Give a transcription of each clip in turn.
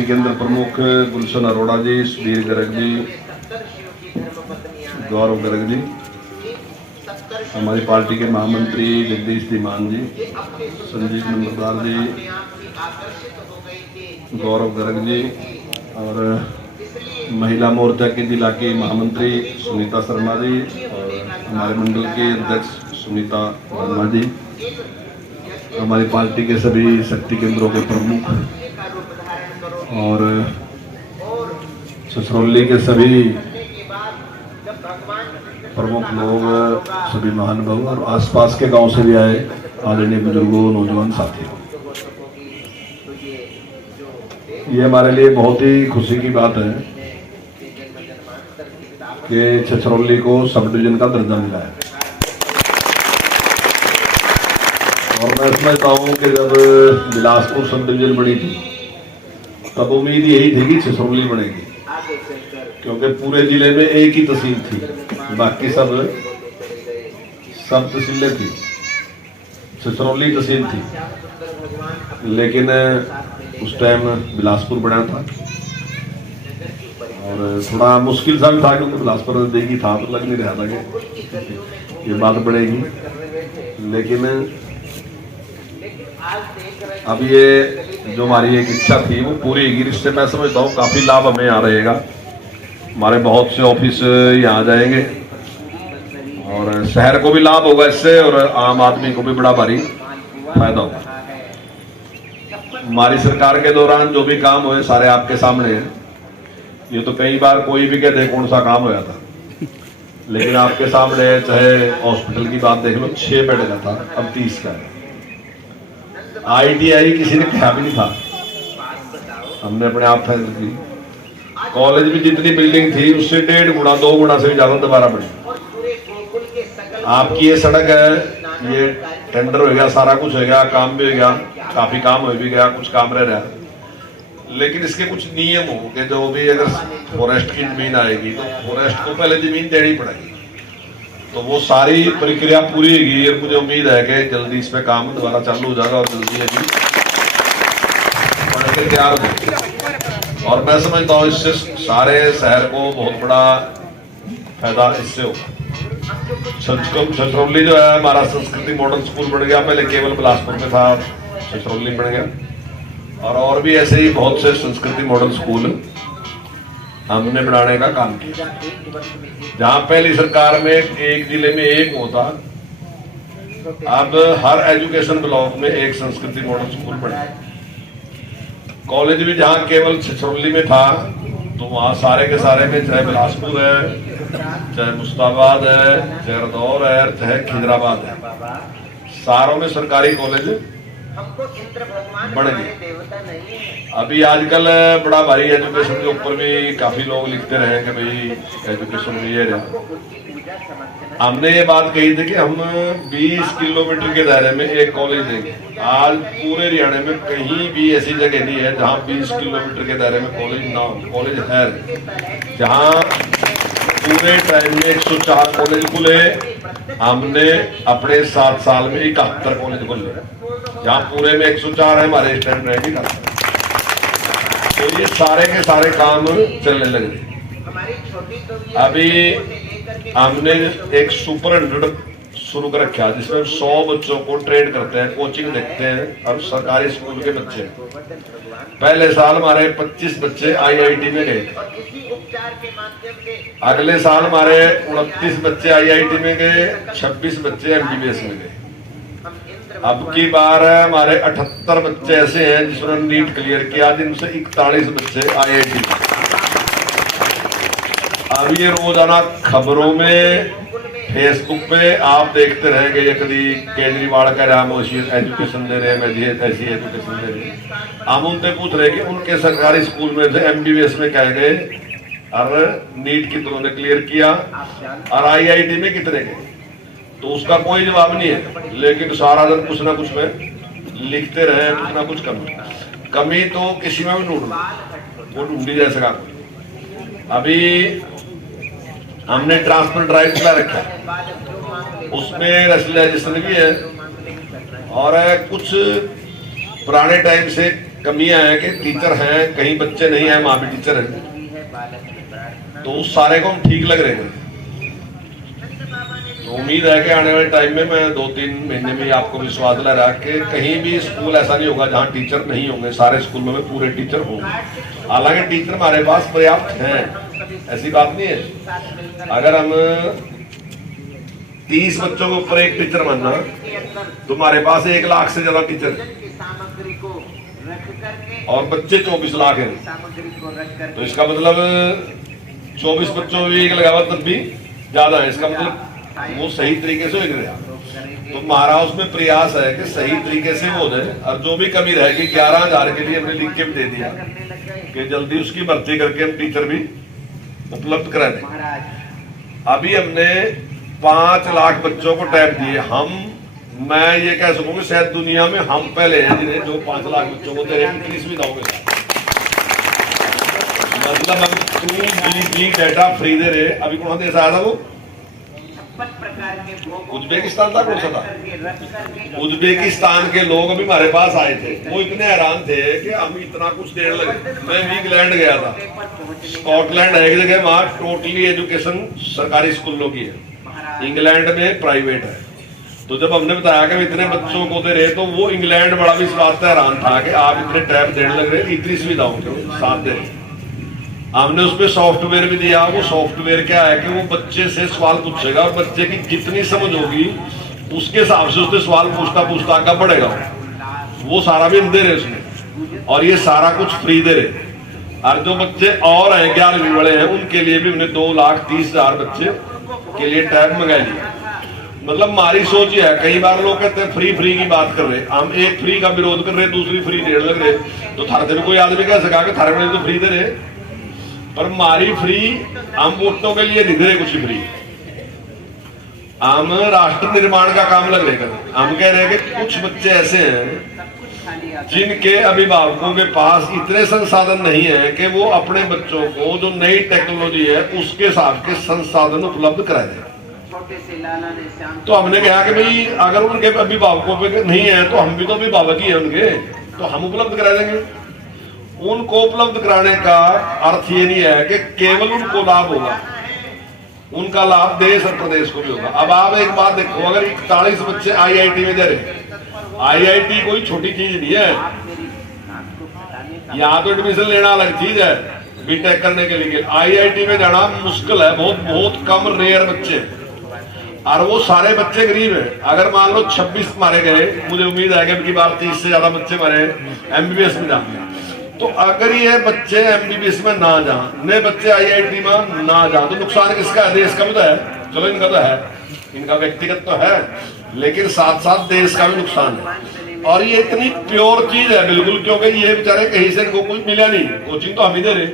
शक्ति केंद्र प्रमुख गुलशन अरोड़ा जी, सुधीर गर्ग जी, गौरव गर्ग जी, हमारी पार्टी के महामंत्री जगदीश धीमान जी, संजीव नंबरदार जी, गौरव गर्ग जी और महिला मोर्चा की जिला की महामंत्री सुनीता शर्मा जी और हमारे मंडल के अध्यक्ष सुनीता वर्मा जी, हमारी पार्टी के सभी शक्ति केंद्रों के प्रमुख और छछरौली के सभी प्रमुख लोग, सभी महानुभाव और आसपास के गांव से भी आए आदरणीय बुजुर्गों, नौजवान साथियों, ये हमारे लिए बहुत ही खुशी की बात है कि छछरौली को सब डिवीजन का दर्जा मिला है। और मैं समझता हूँ कि जब बिलासपुर सब डिवीजन बनी थी तब उम्मीद यही थी कि छछरौली बनेगी, क्योंकि पूरे जिले में एक ही तहसील थी, बाकी सब तहसीलें थी, छछरौली तहसील थी। लेकिन उस टाइम बिलासपुर बना था और थोड़ा मुश्किल सा भी था, क्योंकि बिलासपुर नजदीकी था तो लग नहीं रहा था कि ये बात बढ़ेगी। लेकिन अब ये जो हमारी एक इच्छा थी वो पूरी होगी। इससे मैं समझता हूँ काफी लाभ हमें यहाँ रहेगा, हमारे बहुत से ऑफिस यहाँ जाएंगे और शहर को भी लाभ होगा इससे और आम आदमी को भी बड़ा भारी फायदा होगा। हमारी सरकार के दौरान जो भी काम हुए सारे आपके सामने हैं। ये तो कई बार कोई भी कह दे कौन सा काम होया था, लेकिन आपके सामने चाहे हॉस्पिटल की बात देख लो, 6 बेड का था, अब 30 का है। ITI किसी ने कहा भी नहीं था, हमने अपने आप फैसला की। कॉलेज भी जितनी बिल्डिंग थी उससे 1.5 गुना 2 गुना से भी ज्यादा दोबारा बनी। आपकी ये सड़क है, ये टेंडर हो गया, सारा कुछ हो गया, काम भी हो गया, काफी काम हो भी गया, कुछ काम रह रहा। लेकिन इसके कुछ नियम हो कि जो भी अगर फॉरेस्ट की जमीन आएगी तो फॉरेस्ट को पहले जमीन देनी पड़ेगी, तो वो सारी प्रक्रिया पूरी होगी और मुझे उम्मीद है कि जल्दी इस पे काम दोबारा चालू हो जाएगा और जल्दी अभी बनकर तैयार हो जाएगी। और मैं समझता हूँ इससे सारे शहर को बहुत बड़ा फायदा इससे होगा। छछरौली जो है हमारा संस्कृति मॉडल स्कूल बन गया, पहले केवल बिलासपुर में था, छछरौली बन गया। और भी ऐसे ही बहुत से संस्कृति मॉडल स्कूल हमने बनाने का काम किया। जहां पहली सरकार में एक जिले में एक होता, अब हर एजुकेशन ब्लॉक में एक संस्कृति मॉडल स्कूल बना। कॉलेज भी जहां केवल छछरौली में था तो वहां सारे के सारे में, चाहे बिलासपुर है, चाहे मुस्ताबाद है, चाहे रदौर है, चाहे खिजराबाद है, सारों में सरकारी कॉलेज बढ़ गए। अभी आजकल बड़ा भारी एजुकेशन के ऊपर भी काफी लोग लिखते रहे कि भाई एजुकेशन में ये रहा। हमने ये बात कही थी कि हम 20 किलोमीटर के दायरे में एक कॉलेज देंगे। आज पूरे हरियाणा में कहीं भी ऐसी जगह नहीं है जहां 20 किलोमीटर के दायरे में कॉलेज ना हो। कॉलेज है, जहां पूरे टाइम में 104 कॉलेज खुले, हमने अपने 7 साल में 71 कॉलेज खोले। जहां पूरे में 104 है, हमारे स्टैंड रहेगी। तो ये सारे के सारे काम चलने लगे। अभी हमने एक सुपर 100 शुरू कर रखा, जिसमें 100 बच्चों को ट्रेन करते हैं, कोचिंग देखते हैं, और सरकारी स्कूल के बच्चे। पहले साल हमारे 25 बच्चे IIT में गए, अगले साल हमारे 29 बच्चे IIT में गए, 26 बच्चे MBBS में गए। अब की बार हमारे 78 बच्चे ऐसे हैं जिन्होंने नीट क्लियर किया, जिनसे 41 बच्चे IIT में। अब ये रोजाना खबरों में, फेसबुक पे आप देखते रहेंगे, ये कभी केजरीवाल कह रहा हम एजुकेशन दे रहे हैं, ऐसी एजुकेशन दे रहे हैं। हम उनसे पूछ रहे कि उनके सरकारी स्कूल में से MBBS में कह गए और नीट कितनों ने क्लियर किया और IIT में कितने गए, तो उसका कोई जवाब नहीं है। लेकिन सारा दिन कुछ ना कुछ में लिखते रहे, कुछ ना कुछ कमी तो किसी में भी वो ढूंढी जा सका। अभी हमने ट्रांसफर ड्राइव चला रखा है, उसमें रजिस्ट्रेशन भी है और कुछ पुराने टाइम से कमियां हैं कि टीचर हैं, कहीं बच्चे नहीं हैं, माँ भी टीचर है, तो उस सारे को हम ठीक लग रहे हैं। तो उम्मीद है कि आने वाले टाइम में मैं 2-3 महीने में आपको विश्वास दिला रहा कि कहीं भी स्कूल ऐसा नहीं होगा जहाँ टीचर नहीं होंगे, सारे स्कूलों में पूरे टीचर होंगे। हालांकि टीचर हमारे पास पर्याप्त हैं, ऐसी बात नहीं है। अगर हम 30 बच्चों के ऊपर एक टीचर बनना, तो हमारे पास 1 लाख से ज्यादा टीचर और बच्चे 24 लाख हैं। तो इसका मतलब 24 बच्चों में एक लगावा तब भी ज्यादा है। इसका मतलब वो सही तरीके से हो गया। तो हमारा उसमें प्रयास है कि सही तरीके से हो जाए, और जो भी कमी रहेगी 11,000 के लिए हमने लिख के भी दे दिया कि जल्दी उसकी भर्ती करके हम टीचर भी उपलब्ध करा दें। अभी हमने 5 लाख बच्चों को टैब दिए। मैं ये कह सकूंगा शायद दुनिया में हम पहले हैं जिन्हें जो 5 लाख बच्चों को दे 21 सुविधाओं के साथ। मतलब हम 2 GB डाटा फ्री दे रहे। अभी कौन देश आया था वो? उज्बेकिस्तान था, कौन सा था? उज्बेकिस्तान के लोग अभी हमारे पास आए थे। वो इतने हैरान थे कि हम इतना कुछ देने लगे। मैं इंग्लैंड गया था, स्कॉटलैंड है एक जगह, वहां टोटली एजुकेशन सरकारी स्कूलों की है, इंग्लैंड में प्राइवेट है। तो जब हमने बताया कि इतने बच्चों को दे रहे, तो वो इंग्लैंड बड़ा भी इस बात से हैरान था कि आप इतने टैब देने लग रहे, इतनी सुविधाओं के साथ दे रहे। हमने उसमें सॉफ्टवेयर भी दिया। वो सॉफ्टवेयर क्या है कि वो बच्चे से सवाल पूछेगा और बच्चे की जितनी समझ होगी उसके हिसाब से उससे सवाल पूछता पूछता आगे बढ़ेगा। वो सारा भी हम दे रहे उसमें, और ये सारा कुछ फ्री दे रहे। और जो बच्चे और हैं 11वीं वाले हैं, उनके लिए भी हमने 2,30,000 बच्चे के लिए टैब मंगा लिया। मतलब हमारी सोच ये है, कई बार लोग कहते हैं फ्री फ्री की बात कर रहे, हम एक फ्री का विरोध कर रहे, दूसरी फ्री देने लग रहे। तो थारे में कोई आदमी कह सका कि थारे में तो फ्री दे रहे, पर हमारी फ्री हम वोटों के लिए नहीं दे रहे कुछ फ्री। हम राष्ट्र निर्माण का काम लग रहे कर। हम कह रहे हैं कि कुछ बच्चे ऐसे हैं जिनके अभिभावकों के पास इतने संसाधन नहीं है कि वो अपने बच्चों को जो नई टेक्नोलॉजी है उसके हिसाब के संसाधन उपलब्ध कराए दें। तो हमने कहा कि भाई अगर उनके अभिभावकों पे नहीं है तो हम भी तो अभिभावक ही है उनके, तो हम उपलब्ध करा देंगे। उनको उपलब्ध कराने का अर्थ ये नहीं है कि केवल उनको लाभ होगा, उनका लाभ देश और प्रदेश को भी होगा। अब आप एक बात देखो, अगर 41 बच्चे IIT में जा रहे, IIT कोई छोटी चीज नहीं है। यहाँ तो एडमिशन लेना अलग चीज है, बीटेक करने के लिए IIT में जाना मुश्किल है। बहुत बहुत कम रेयर बच्चे, और वो सारे बच्चे गरीब हैं। अगर मान लो 26 मारे गए, मुझे उम्मीद है कि अब की बार 30 से ज्यादा बच्चे मारे MBBS में जाएंगे। तो अगर ये बच्चे MBBS में ना जाएं, नए बच्चे IIT में ना जाएं, तो नुकसान किसका है? देश का भी तो है। चलो इनका तो है, इनका व्यक्तिगत तो है, लेकिन साथ साथ देश का भी नुकसान है। और ये इतनी प्योर चीज है बिल्कुल, क्योंकि ये बेचारे कहीं से इनको कुछ मिला नहीं, कोचिंग तो हम ही दे रहे।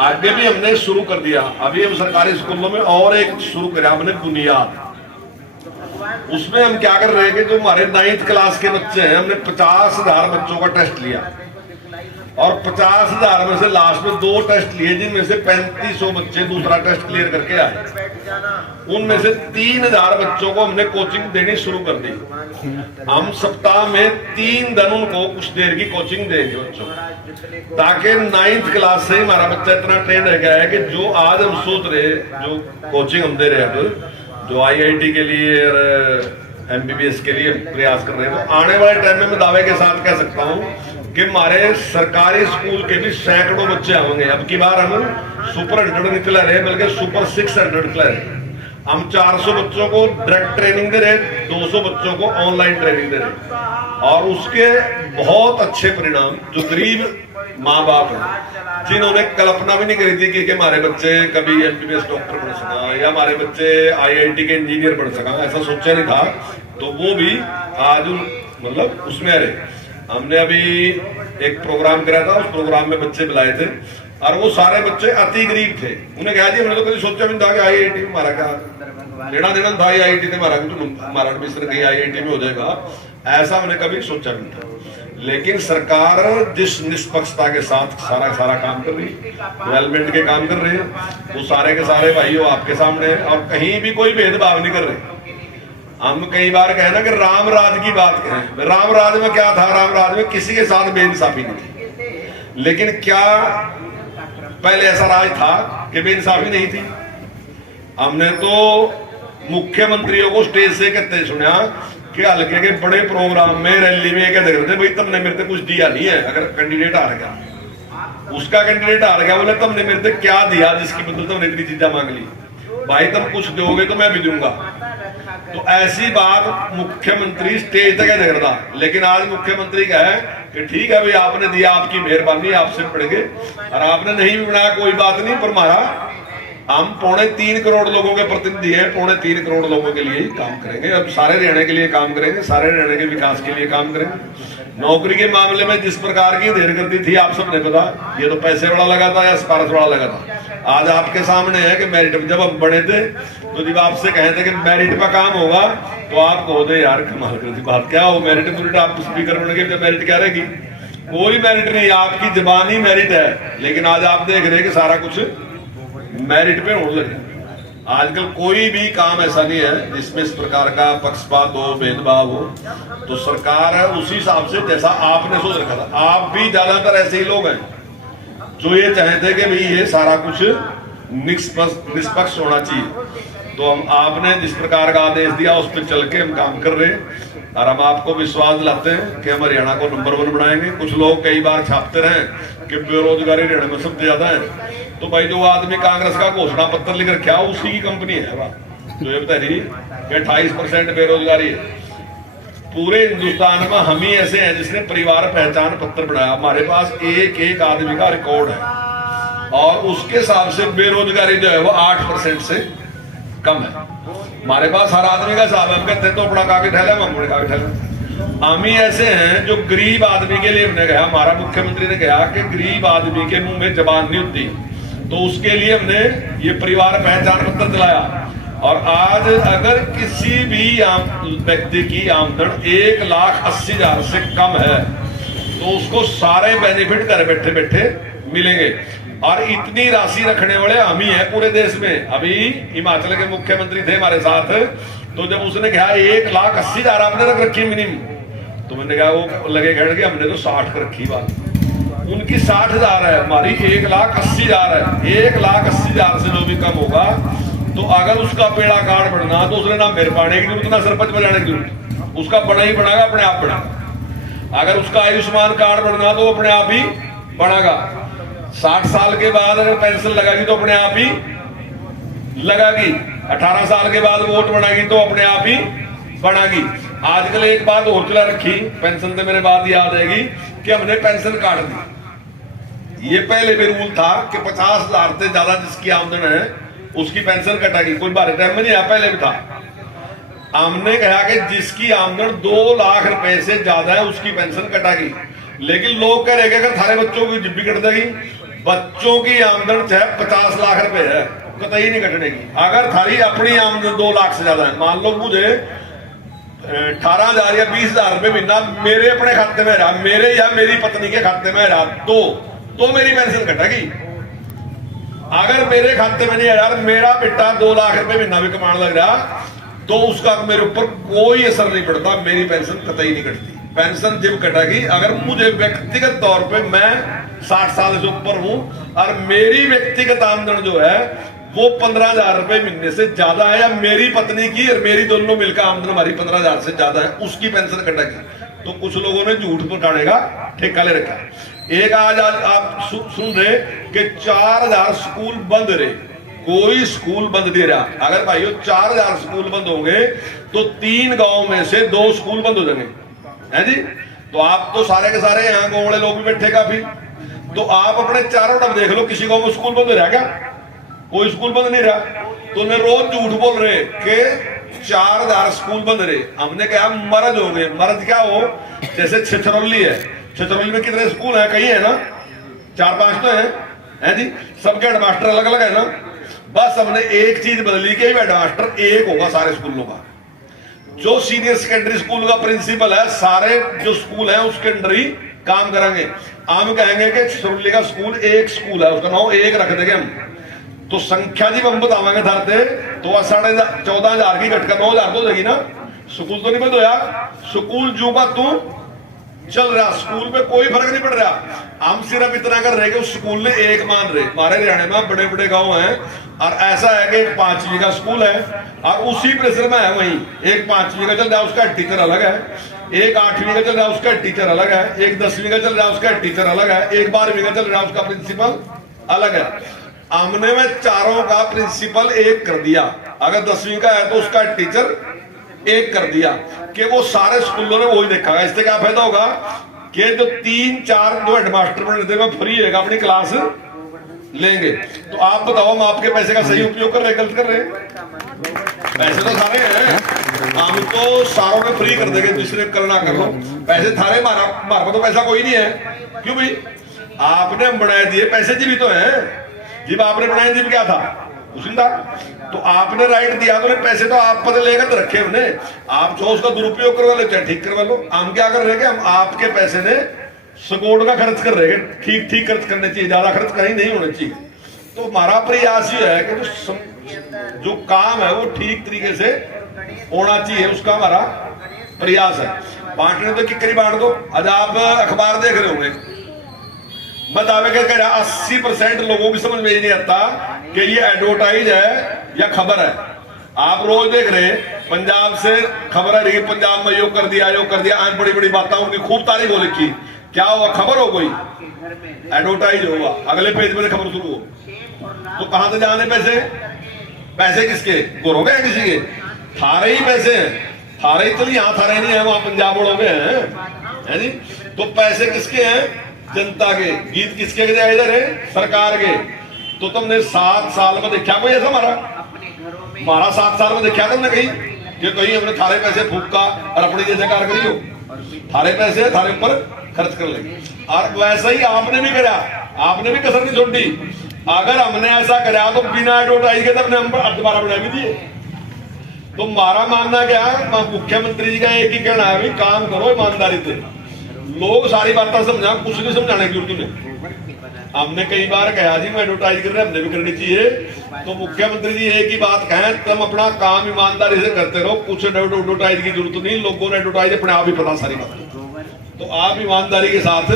आगे भी हमने शुरू कर दिया, अभी हम सरकारी स्कूलों में और एक शुरू किया हमने बुनियाद। उसमें हम क्या कर रहे हैं कि जो हमारे 9th क्लास के बच्चे हैं, हमने 50,000 बच्चों का टेस्ट लिया, और 50,000 में से लास्ट में 2 टेस्ट लिए, जिनमें से 3500 बच्चे दूसरा टेस्ट क्लियर करके आए। उनमें से 3,000 बच्चों को हमने कोचिंग देनी शुरू कर दी। हम सप्ताह में 3 दिन उनको कुछ देर की कोचिंग देंगे बच्चों, ताकि 9th क्लास से हमारा बच्चा इतना ट्रेन रह गया है कि जो आज हम सोच रहे, जो कोचिंग हम दे रहे हैं, जो IIT के लिए और MBBS के लिए प्रयास कर रहे हैं, तो आने वाले टाइम में मैं दावे के साथ कह सकता हूँ कि हमारे सरकारी स्कूल के भी सैकड़ों बच्चे आएंगे। अब की बार हम सुपर 100 निकला रहे, बल्कि सुपर 600 निकला रहे। हम 400 बच्चों को डायरेक्ट ट्रेनिंग दे रहे, 200 बच्चों को ऑनलाइन ट्रेनिंग दे रहे, और उसके बहुत अच्छे परिणाम। जो गरीब माँ बाप हैं, जिन्होंने कल्पना भी नहीं करी थी कि हमारे बच्चे कभी MBBS डॉक्टर बन सका या हमारे बच्चे IIT के इंजीनियर बन सका, ऐसा सोचा नहीं था, तो वो भी आज मतलब उसमें आ रहे। हमने अभी एक प्रोग्राम करा था, उस प्रोग्राम में बच्चे बुलाए थे, और वो सारे बच्चे अति गरीब थे। उन्हें कहा जी हमने तो कभी सोचा भी नहीं था कि IIT में हमारा क्या लेना देना था, IIT से हमारा हमारा एडमिशन कहीं IIT में हो जाएगा, ऐसा हमने कभी सोचा भी नहीं था। लेकिन सरकार जिस निष्पक्षता के साथ सारा काम कर रही, डेवलपमेंट के काम कर रहे हैं, वो सारे के सारे भाइयों आपके सामने, और कहीं भी कोई भेदभाव नहीं कर रहे। हम कई बार कहे ना कि राम राज की बात करें, राम राज में क्या था? राम राज में किसी के साथ बेइंसाफी नहीं थी। लेकिन क्या पहले ऐसा राज था कि बेइंसाफी नहीं थी? हमने तो मुख्यमंत्रियों को स्टेज से कहते सुना कि हल्के के बड़े प्रोग्राम में रैली में कहते रहते भाई तुमने मेरे को कुछ दिया नहीं है। अगर कैंडिडेट हार गया, उसका कैंडिडेट हार गया, बोले तुमने मेरे को क्या दिया जिसकी बदले तुमने इतनी चीजें मांग ली? भाई तुम कुछ दोगे तो मैं भी दूंगा। तो ऐसी बात मुख्यमंत्री स्टेज तक नहीं करता। लेकिन आज मुख्यमंत्री का है कि ठीक है भाई आपने दिया, आपकी मेहरबानी, आपसे पड़ेंगे, और आपने नहीं भी बनाया कोई बात नहीं, पर हमारा हम 3.25 करोड़ लोगों के प्रतिनिधि हैं, 3.25 करोड़ लोगों के लिए ही काम करेंगे। अब सारे हरियाणा के लिए काम करेंगे, सारे हरियाणा के विकास के लिए काम करेंगे। नौकरी के मामले में जिस प्रकार की देर करती थी आप सबने पता, ये तो पैसे वाला लगा था या सिफारिश वाला लगा था। आज आपके सामने है कि मेरिट, जब हम बने थे तो जब आपसे कहे थे कि मेरिट पर काम होगा तो आप कहोगे यार कमाल करती बात, क्या हो मेरिट? आप स्पीकर बन गए, मेरिट क्या रहेगी? कोई मेरिट नहीं, आपकी जबान ही मेरिट है। लेकिन आज आप देख रहे हैं कि सारा कुछ मेरिट पे होने लगे। आजकल कोई भी काम ऐसा नहीं है जिसमें इस प्रकार का पक्षपात हो, भेदभाव हो। तो सरकार है उसी हिसाब से जैसा आपने सोच रखा था। आप भी ज्यादातर ऐसे ही लोग हैं जो ये चाहते कि भाई ये सारा कुछ निष्पक्ष होना चाहिए। तो हम आपने जिस प्रकार का आदेश दिया उस पर चल के हम काम कर रहे हैं, और हम आपको विश्वास दिलाते हैं कि हम हरियाणा को नंबर 1 बनाएंगे। कुछ लोग कई बार छापते रहे कि बेरोजगारी हरियाणा में सबसे ज्यादा है। तो भाई जो आदमी कांग्रेस का घोषणा पत्र लिख रखा है उसी की कंपनी है जो ये बता रही कि 28% बेरोजगारी है। पूरे हिंदुस्तान में हम ही ऐसे हैं जिसने परिवार पहचान पत्र बनाया। हमारे पास एक आदमी का रिकॉर्ड है, और उसके हिसाब से बेरोजगारी जो है वो 8% से कम है। हमारे पास हर आदमी का हिसाब है। हम कहते हैं तो अपना कागज ठहला, हम कागज ठहला। हम ही ऐसे हैं जो गरीब आदमी के लिए हमने कहा, हमारा मुख्यमंत्री ने कहा कि गरीब आदमी के मुंह में जबान नहीं होती, तो उसके लिए हमने ये परिवार पहचान पत्र दिलाया। और आज अगर किसी भी व्यक्ति की आमदन 1,80,000 से कम है तो उसको सारे बेनिफिट घर बैठे बैठे मिलेंगे। और इतनी राशि रखने वाले हम ही हैं पूरे देश में। अभी हिमाचल के मुख्यमंत्री थे हमारे साथ, तो जब उसने कहा 1,80,000 आपने रख रखी मिनिमम, तो मैंने कहा वो लगे कहने हमने तो 60 कर रखी बात। उनकी 60,000 है, हमारी 1,80,000 है। 1,80,000 से जो भी कम होगा तो अगर उसका पेड़ा कार्ड बनना तो उसने ना मेरे पाने की जरूरत ना सरपंच बजाने की जरूरत, उसका बना ही बनाएगा, अपने आप बनेगा। अगर उसका आयुष्मान कार्ड बनना तो अपने आप ही बनेगा। 60 साल के बाद अगर पेंशन लगागी तो अपने आप ही लगागी। 18 साल के बाद वोट बनाएगी तो अपने आप ही बनागी। आजकल एक बात और चला रखी, पेंशन से मेरे बात याद आएगी कि हमने पेंशन काट दी। ये पहले भी रूल था कि 50,000 से ज्यादा जिसकी आमदन है उसकी पेंशन कटेगी। कोई बारे टाइम में नहीं आया, पहले भी था। हमने कहा कि जिसकी आमदन 2 लाख रुपए से ज्यादा है उसकी पेंशन कटेगी। लेकिन लोग कह रहे कि थारे बच्चों की जिब्बी कट देगी। बच्चों की आमदन चाहे 50 लाख रुपए है, कतई नहीं कटने की। अगर थारी अपनी आमदन 2 लाख से ज्यादा है, मान लो मुझे 18,000 या 20,000 रुपए महीना मेरे अपने खाते में रहा, मेरे या मेरी पत्नी के खाते में रहा, तो मेरी पेंशन कटेगी। अगर मेरे खाते में नहीं आ रहा, मेरा बेटा 2 लाख रुपए महीना भी कमाने लग रहा, तो उसका मेरे ऊपर कोई असर नहीं पड़ता, मेरी पेंशन कतई नहीं कटती। पेंशन जब कटेगी अगर मुझे व्यक्तिगत तौर पे मैं 60 साल से ऊपर हूं और मेरी व्यक्तिगत आमदन जो है वो 15,000 रुपए महीने से ज्यादा है, या मेरी पत्नी की और मेरी दोनों मिलकर आमदन हमारी 15,000 से ज्यादा है, उसकी पेंशन कटेगी। तो कुछ लोगों ने झूठ पकाने का ठेका ले रखा। एक आज आप सुन रहे कि 4,000 स्कूल बंद रहे, कोई स्कूल बंद नहीं रहा। अगर भाइयों 4,000 स्कूल बंद होंगे तो 3 गांव में से 2 स्कूल बंद हो जाएंगे, है जी। तो आप तो सारे के सारे यहाँ गांव वाले लोग भी बैठे काफी, तो आप अपने चारों तरफ देख लो, किसी गांव में स्कूल बंद हो रहा क्या? कोई स्कूल बंद नहीं रहा। तो उन्हें रोज झूठ बोल रहे कि 4,000 स्कूल बंद रहे। हमने कहा मर्द हो गए। मर्द क्या हो, जैसे छिछरौली है, छिछरौली में कितने स्कूल है? कहीं है ना, 4-5 तो है जी। सबके हेडमास्टर अलग अलग है ना। बस हमने एक चीज बदली कि हेडमास्टर एक होगा सारे स्कूलों का। जो सीनियर सेकेंडरी स्कूल का प्रिंसिपल है, सारे जो स्कूल है उसके अंदर ही काम करेंगे। हम कहेंगे कि छिछरौली का स्कूल एक स्कूल है, उसका नाम एक रख देंगे हम। तो संख्या जी हम बतावांगे धरते तो 14,500 की घटकर 9,000 तो देगी ना। स्कूल तो नहीं बंद होया, स्कूल जो का तू चल रहा, स्कूल में कोई फर्क नहीं पड़ रहा। हम सिर्फ इतना कर रहे कि उस स्कूल ने एक मान रहे। हमारे हरियाणा में बड़े बड़े गांव हैं और ऐसा है कि एक 5वीं का स्कूल है और उसी प्रेशर में है, वहीं एक 5वीं का चल रहा है उसका टीचर अलग है, एक 8वीं का चल रहा है उसका टीचर अलग है, एक 10वीं का चल रहा है उसका टीचर अलग है, एक 12वीं का चल रहा है उसका प्रिंसिपल अलग है। हमने में चारों का प्रिंसिपल एक कर दिया, अगर 10वीं का है तो उसका टीचर एक कर दिया कि वो सारे स्कूलों ने वही देखा। इससे क्या फायदा होगा कि जो 3-4 जो हेडमास्टर बने थे वो फ्री होगा, अपनी क्लास लेंगे। तो आप बताओ हम आपके पैसे का सही उपयोग कर रहे हैं, गलत कर रहे हैं? पैसे तो सारे हैं, हम तो सारों में फ्री कर देंगे, दूसरे करना कर लो, पैसे थारे, हमारे तो पैसा कोई नहीं है। क्यों भाई? आपने बनाए दिए पैसे जी भी तो है, जब आपने बनाए दिए क्या था? कुछ नहीं था। तो आपने राइट दिया तो पैसे तो आप पता लेकर तो रखे हमने, आप चाहो उसका दुरुपयोग करवा लो चाहे ठीक करवा लो। हम क्या कर रहे हैं, हम आपके पैसे ने सकोड़ का खर्च कर रहे हैं, ठीक ठीक खर्च करने चाहिए, ज्यादा खर्च कहीं नहीं होना चाहिए। तो हमारा प्रयास ये है कि जो काम है वो ठीक तरीके से होना चाहिए, उसका हमारा प्रयास है। बांटने तो किकरी बांट दो। आज आप अखबार देख रहे होंगे, मैं दावे के कह रहा 80% लोगों की समझ में ये नहीं आता कि ये एडवर्टाइज है या खबर है। आप रोज देख रहे पंजाब से खबर आ रही है, पंजाब में यो कर दिया, आज बड़ी बड़ी बातें उनकी खूब तारीफ हो लिखी। क्या हुआ? खबर हो कोई, एडवर्टाइज होगा, अगले पेज में खबर शुरू हो। तो कहां से जाने पैसे? पैसे किसके? गोरों के किसी के? थारे ही पैसे हैं, थारे ही तो यहाँ थारे नहीं है, वहां पंजाब वालों के हैं जी। तो पैसे किसके हैं? जनता के। गीत किसके इधर है? सरकार के। तो तुमने 7 साल में देखा कोई ऐसा? हमारा 7 साल में देखा तुमने कहीं कि कहीं हमने थारे पैसे फूका और अपनी जैसे कार करी हो? थारे पैसे थारे ऊपर खर्च कर लेंगे। और वैसा ही आपने भी करा, आपने भी कसर नहीं छोड़ी। अगर हमने ऐसा करा तो बिना एडवर्टाइज के हमने दोबारा बना भी दिए। तो हमारा मानना क्या है, मुख्यमंत्री जी का एक ही कहना है, काम करो ईमानदारी से। लोग सारी बातें समझा, कुछ नहीं समझाने की जरूरत नहीं। हमने कई बार कहा जी मैं एडवर्टाइज कर रहे हैं, हमने भी करनी चाहिए। तो मुख्यमंत्री जी एक ही बात कहें, तुम अपना काम ईमानदारी से करते रहो, कुछ एडवर्टाइज की जरूरत नहीं। लोगों ने एडवर्टाइज अपने आप ही पता सारी बात, तो आप ईमानदारी के साथ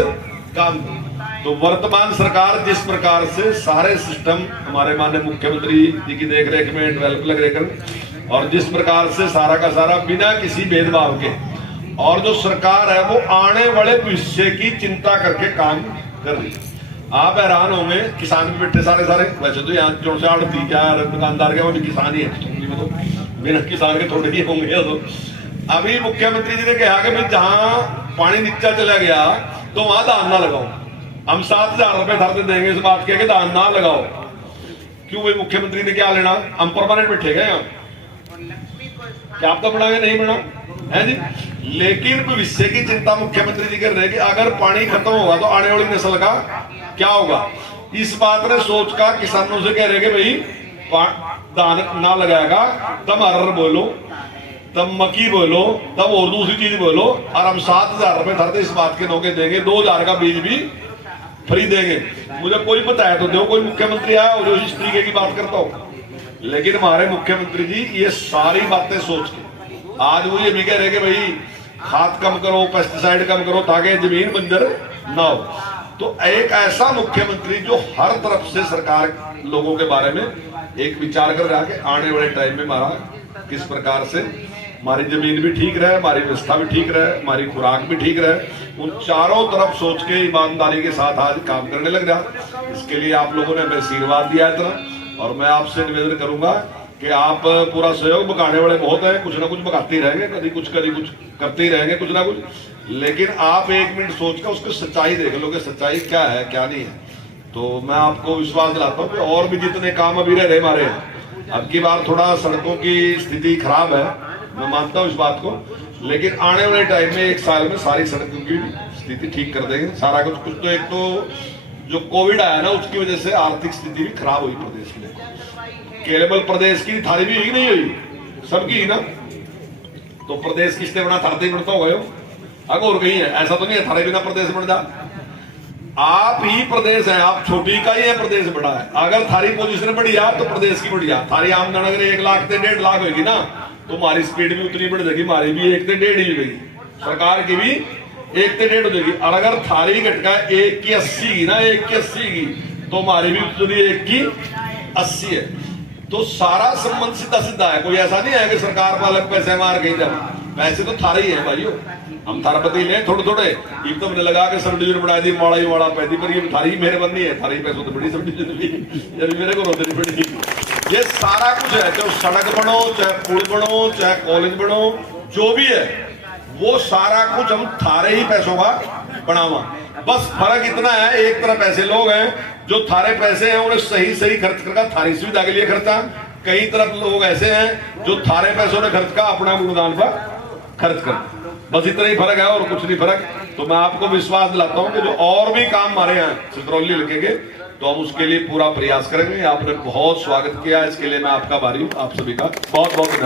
काम करो। तो वर्तमान सरकार जिस प्रकार से सारे सिस्टम हमारे माननीय मुख्यमंत्री जी की देखरेख में डेवलप लग रहे कर, और जिस प्रकार से सारा का सारा बिना किसी भेदभाव के, और जो सरकार है वो आने वाले भविष्य की चिंता करके काम कर रही है। आप हैरान होंगे, किसान भी बैठे सारे, वैसे तो यहाँ जो से आड़ती क्या दुकानदार के वो भी किसान ही है, तो बिना किसान के थोड़े ही होंगे। तो अभी मुख्यमंत्री जी ने कहा कि भाई जहां पानी नीचा चला गया तो वहां धान ना लगाओ, हम 7,000 रुपए धरते देंगे इस बात के धान ना लगाओ। क्यों भाई? मुख्यमंत्री ने क्या लेना? हम परमानेंट बैठे गए यहाँ, क्या आप तो बनाए नहीं बना है जी। लेकिन भविष्य की चिंता मुख्यमंत्री जी कर रहे हैं कि अगर पानी खत्म होगा तो आने वाली नस्ल का क्या होगा। इस बात ने सोच का किसानों से कह रहे कि भाई धान ना लगाएगा तब अरहर बोलो, तब मक्की बोलो, तब और दूसरी चीज बोलो, और हम 7,000 रुपए धरते इस बात के नौके देंगे, 2,000 का बीज भी फ्री देंगे। मुझे कोई पता है तो दो, कोई मुख्यमंत्री आया और जो इस तरीके की बात करता हो। लेकिन हमारे मुख्यमंत्री जी ये सारी बातें सोच के आज वो ये भी कह रहे कि भाई खाद कम करो, पेस्टिसाइड कम करो, ताकि जमीन बंजर ना हो। तो एक ऐसा मुख्यमंत्री जो हर तरफ से सरकार लोगों के बारे में एक विचार कर रहा है कि आने वाले टाइम में हमारा किस प्रकार से हमारी जमीन भी ठीक रहे, हमारी व्यवस्था भी ठीक रहे, हमारी खुराक भी ठीक रहे, उन चारों तरफ सोच के ईमानदारी के साथ आज काम करने लग रहा। इसके लिए आप लोगों ने हमें आशीर्वाद दिया इतना, और मैं आपसे निवेदन करूंगा कि आप पूरा सहयोग बकाने वाले बहुत है, कुछ ना कुछ बकाते ही रहेंगे, कभी कुछ करते ही रहेंगे कुछ ना कुछ। लेकिन आप 1 मिनट सोच कर उसकी सच्चाई देख लो कि सच्चाई क्या है क्या नहीं है। तो मैं आपको विश्वास दिलाता हूँ कि और भी जितने काम अभी रह रहे हमारे, अब की बार थोड़ा सड़कों की स्थिति खराब है, मैं मानता हूँ इस बात को, लेकिन आने वाले टाइम में 1 साल में सारी सड़कों की स्थिति ठीक कर देंगे सारा कुछ। तो एक तो जो कोविड आया ना उसकी वजह से आर्थिक स्थिति भी खराब हुई प्रदेश में, केवल प्रदेश की थारी भी हुई नहीं हुई, सबकी ना। तो प्रदेश किसने बना? थारते ही बनता हो गए अगर और कहीं है, ऐसा तो नहीं है थारे बिना प्रदेश बन जा। आप ही प्रदेश है, आप छोटी का ही है, प्रदेश बड़ा है। अगर थारी पोजीशन बढ़िया तो प्रदेश की बढ़िया। थारी आमदन अगर 1 लाख से 1.5 लाख होगी ना तो हमारी स्पीड भी उतनी बढ़ जाएगी, हमारी भी 1 से 1.5 ही गई, सरकार की भी 1 से 1.5 हो जाएगी। और अगर थारी घटका 1 की 80 की ना, 1 की 80 की, तो हमारी भी उतनी 1 की 80 है। तो सारा संबंध सीधा सीधा है, कोई ऐसा नहीं है कि सरकार को अलग पैसे मार गई जब, पैसे तो थारे ही है भाइयों, हम थारापति ले थोड़े थोड़े एक तो हमने लगा के सब डिवीजन बढ़ा दी, माड़ा ही माड़ा पैदी, पर ये थारी मेहरबानी है, थारी पैसों तो बड़ी सब डिवीजन भी जब मेरे को रोते नहीं पड़ी। ये सारा कुछ है, चाहे सड़क बनो, चाहे पुल बनो, चाहे कॉलेज बनो, जो भी है वो सारा कुछ हम थारे ही पैसों का बनावा। बस फर्क इतना है, एक तरफ ऐसे लोग हैं जो थारे पैसे हैं उन्हें सही सही खर्च करके थारी सुविधा के लिए खर्चा, कई तरफ लोग ऐसे हैं जो थारे पैसों ने खर्च का अपना गुणगान पर खर्च कर। बस इतना ही फर्क है और कुछ नहीं फर्क। तो मैं आपको विश्वास दिलाता हूं कि जो और भी काम हमारे यहाँ छतरौली हल्के के, तो हम उसके लिए पूरा प्रयास करेंगे। आपने बहुत स्वागत किया, इसके लिए मैं आपका आभारी हूं। आप सभी का बहुत बहुत धन्यवाद।